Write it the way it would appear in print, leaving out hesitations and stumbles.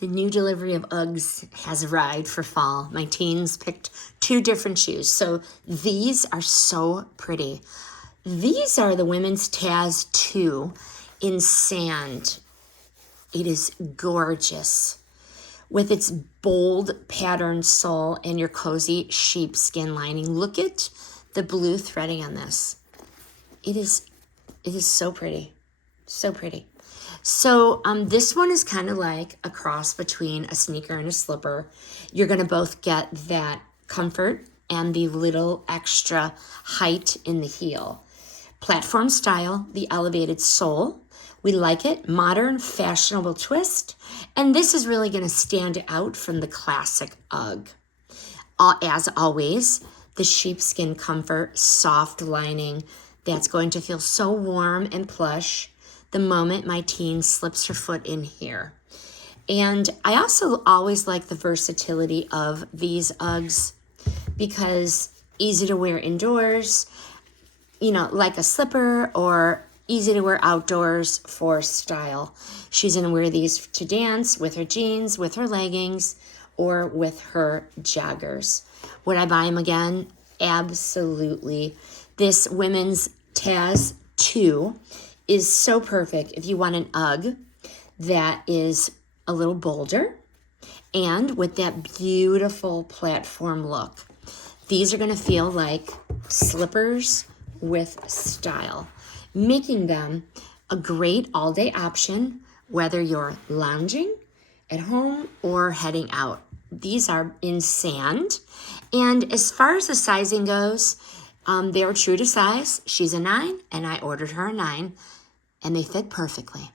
The new delivery of Uggs has arrived for fall. My teens picked 2 different shoes. So these are so pretty. These are the women's Tazz 2 in sand. It is gorgeous with its bold patterned sole and your cozy sheepskin lining. Look at the blue threading on this. It is so pretty. So pretty. So this one is kind of like a cross between a sneaker and a slipper. You're going to both get that comfort and the little extra height in the heel. Platform style, the elevated sole. We like it. Modern, fashionable twist. And this is really going to stand out from the classic UGG. As always, the sheepskin comfort, soft lining. That's going to feel so warm and plush the moment my teen slips her foot in here. And I also always like the versatility of these Uggs because easy to wear indoors, you know, like a slipper, or easy to wear outdoors for style. She's gonna wear these to dance with her jeans, with her leggings, or with her joggers. Would I buy them again? Absolutely. This women's Tazz 2 is so perfect if you want an UGG that is a little bolder and with that beautiful platform look. These are going to feel like slippers with style, making them a great all-day option whether you're lounging at home or heading out. These are in sand, and as far as the sizing goes, they are true to size. She's a 9, and I ordered her a 9, and they fit perfectly.